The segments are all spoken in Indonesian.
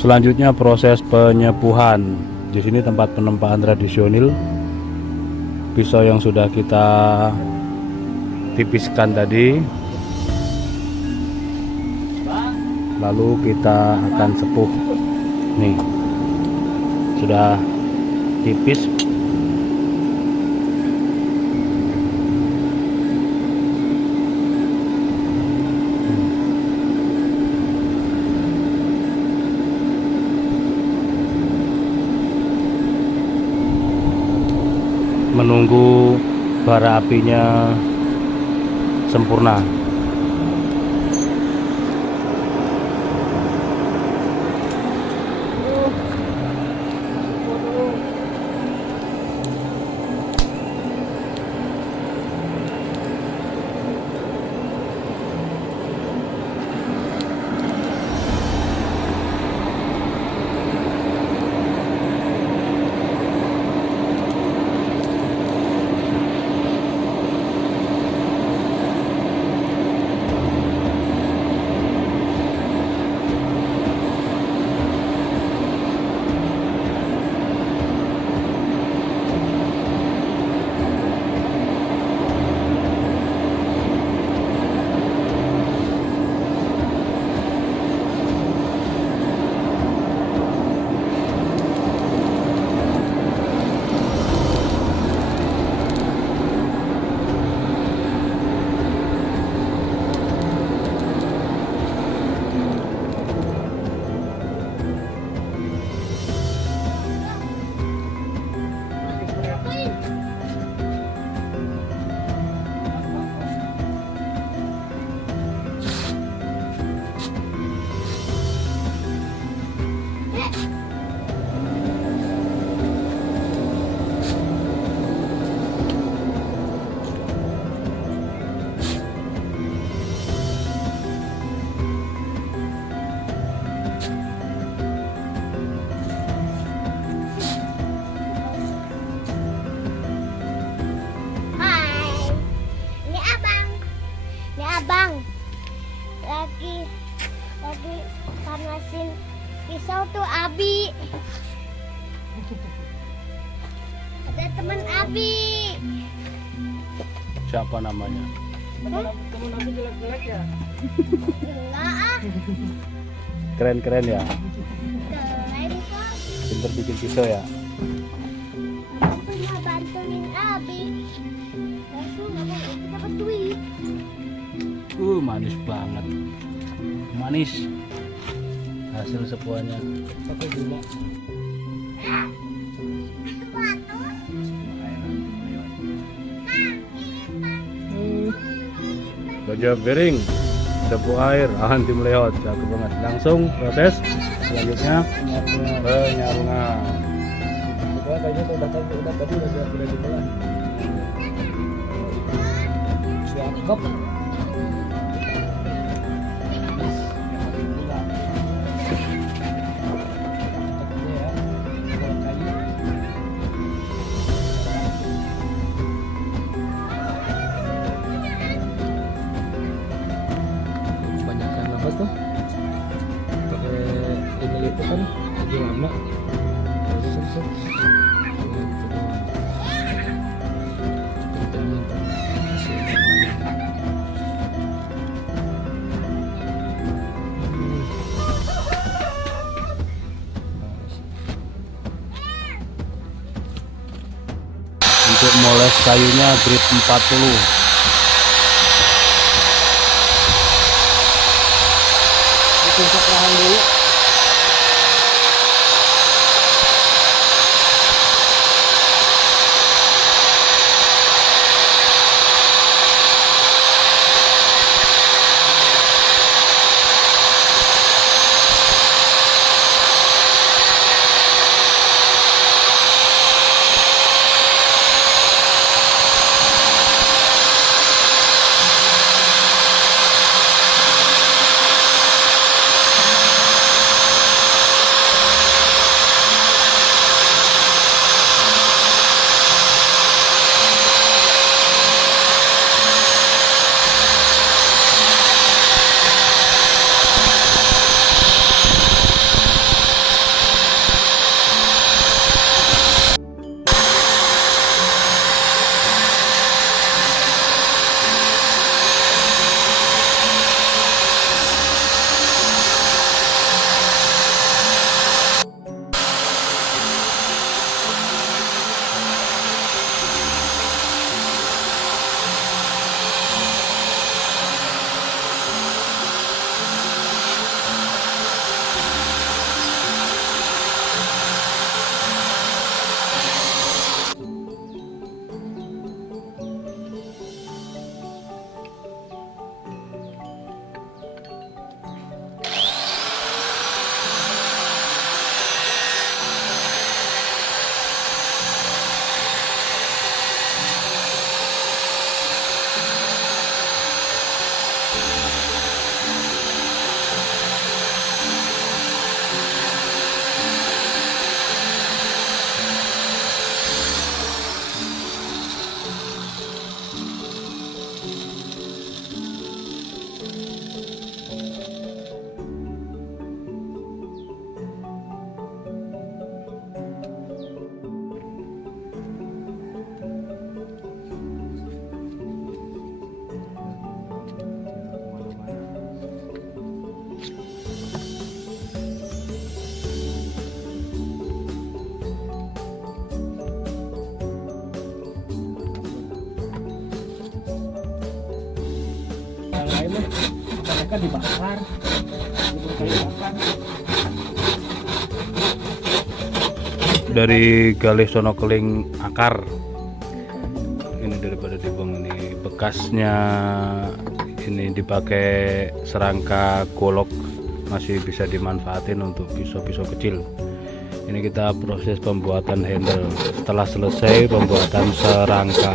Selanjutnya proses penyepuhan. Di sini tempat penempaan tradisional. Pisau yang sudah kita tipiskan tadi, lalu kita akan sepuh. Nih, sudah tipis. Menunggu bara apinya sempurna. Abang lagi panasin pisau tuh Abi. Ada teman Abi. Siapa namanya? Teman Abi jelek-jelek ya? Enggak ah. Keren-keren ya. Keren kok. Pinter bikin pisau ya. Aku mau bantuin Abi. Langsung abang itu dapat duit. Manis banget. Manis. Hasil sepuhannya. Pakai gula. Gajah bering, sepuh air, anti melewat, cakep banget. Langsung proses selanjutnya penyarungan. Kita kayaknya udah tadi udah dimulai. Siap. Tuh pakai ini itu kan lebih lama. Untuk moles kayunya grip 40. Puncak rahan dulu. mereka dibakar dibakar. Dari gali sono keling akar ini daripada dibuang, ini bekasnya ini dipakai serangka golok, masih bisa dimanfaatin untuk pisau-pisau kecil. Ini kita proses pembuatan handle setelah selesai pembuatan serangka.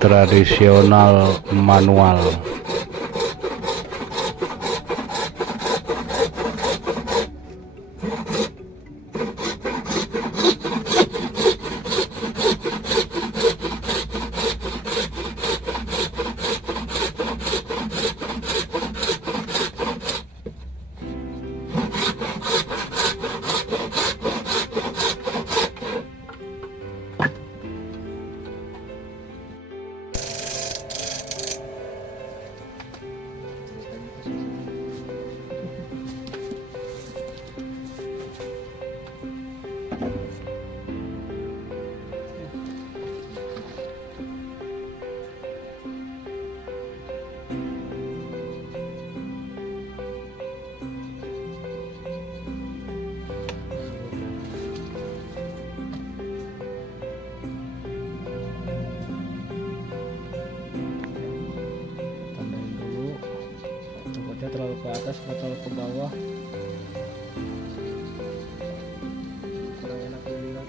Tradisional manual. Tandain dulu rumputnya terlalu ke atas atau terlalu ke bawah, kurang enak dilihat.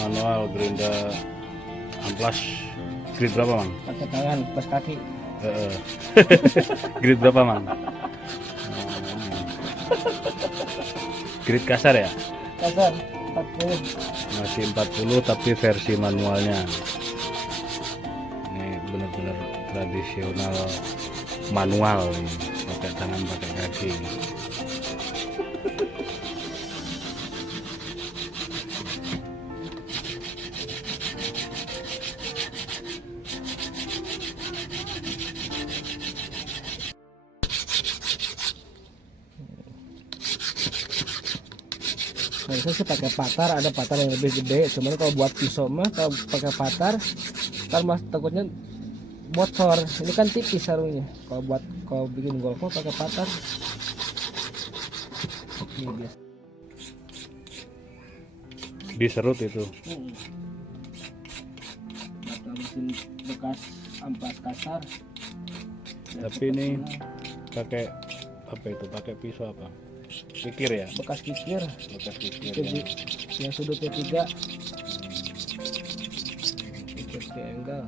Manual gerinda amplas. Grid berapa, Mang? Pakai tangan, pas kaki. Grid berapa, Mang? Grid kasar ya? Kasar 40. Masih 40 tapi versi manualnya. Ini benar-benar tradisional manual ini. Pakai tangan, pakai kaki. Harusnya sih pakai patar, ada patar yang lebih gede. Cuman kalau buat pisau mah kalau pakai patar, ntar mas takutnya bocor. Ini kan tipis sarungnya. Kalau bikin golf mah pakai patar. Ini biasa. Diserut itu. Mata mesin bekas ampas kasar. Tapi ini pakai apa itu? Pakai pisau apa? Kikir ya? Bekas kikir. Bekas kikir. Jadi yang sudutnya 3. Kikir triangle.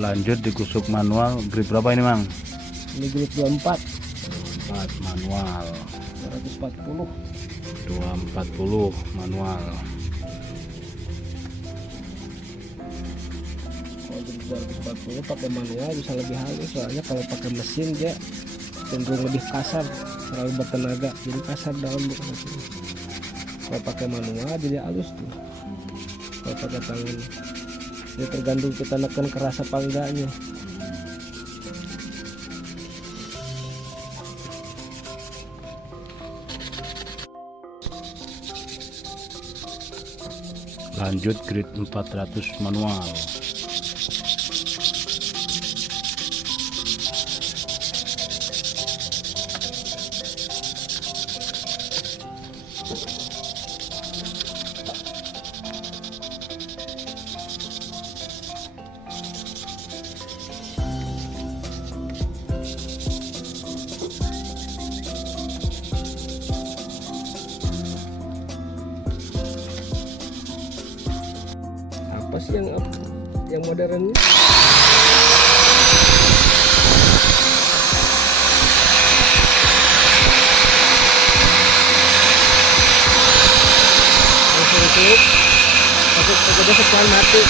Lanjut dikusuk manual. Grip berapa ini, Mang? Ini grade 24. 4 manual. 240. 240 manual. Kalau untuk 240 pakai manual bisa lebih halus, soalnya kalau pakai mesin dia cenderung lebih kasar, terlalu bertenaga, jadi kasar dalam mesin. Kalau pakai manual jadi halus tuh. Kalau pakai tangan, jadi tergantung kita neken keras apa enggaknya. Lanjut grid 400 manual. Apa sih yang modern ini? Langsung tutup, pakai sekian mati.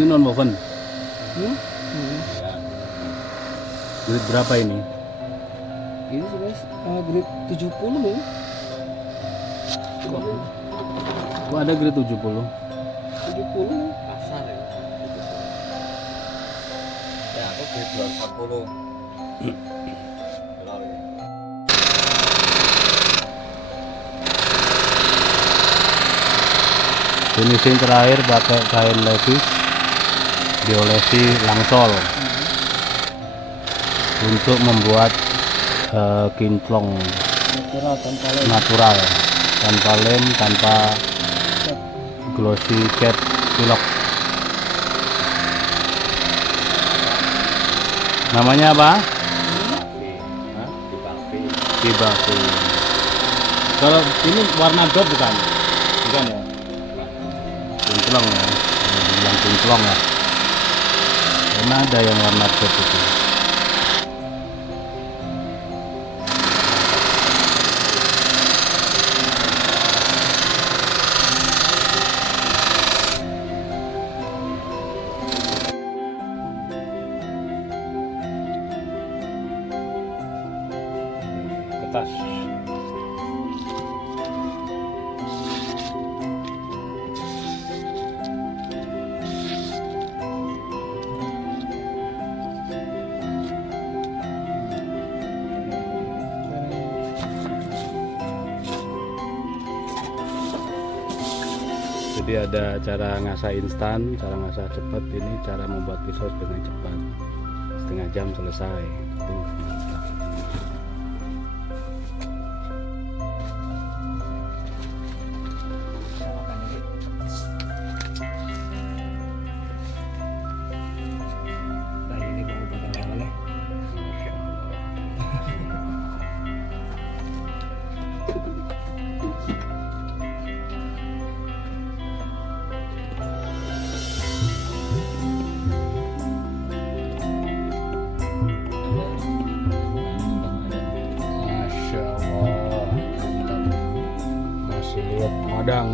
Ini non woven. Hmm? Hmm. Grade berapa ini? Ini sebenarnya grade 70 ya. Kok ada grade 70? 70 ya. Kasar ya. Ya aku di 240. Benar ya. Finishing terakhir pakai kain levis, diolesi langsol untuk membuat kinclong Natural tanpa lem. natural, tanpa lem, tanpa glossy cat pilok. Namanya apa? Hah? Di kafe. Kibaki. Kalau ini warna dop bukan? Bukan ya? Kinclong ya, bilang kinclong ya. Karena ada yang warna dop itu. Kertas. Jadi ada cara ngasah instan, cara ngasah cepat, ini cara membuat pisau dengan cepat. Setengah jam selesai. Tuh, mantap. Nah ini baru pada awal ya. Masya Allah, mantap. Masih lihat madang.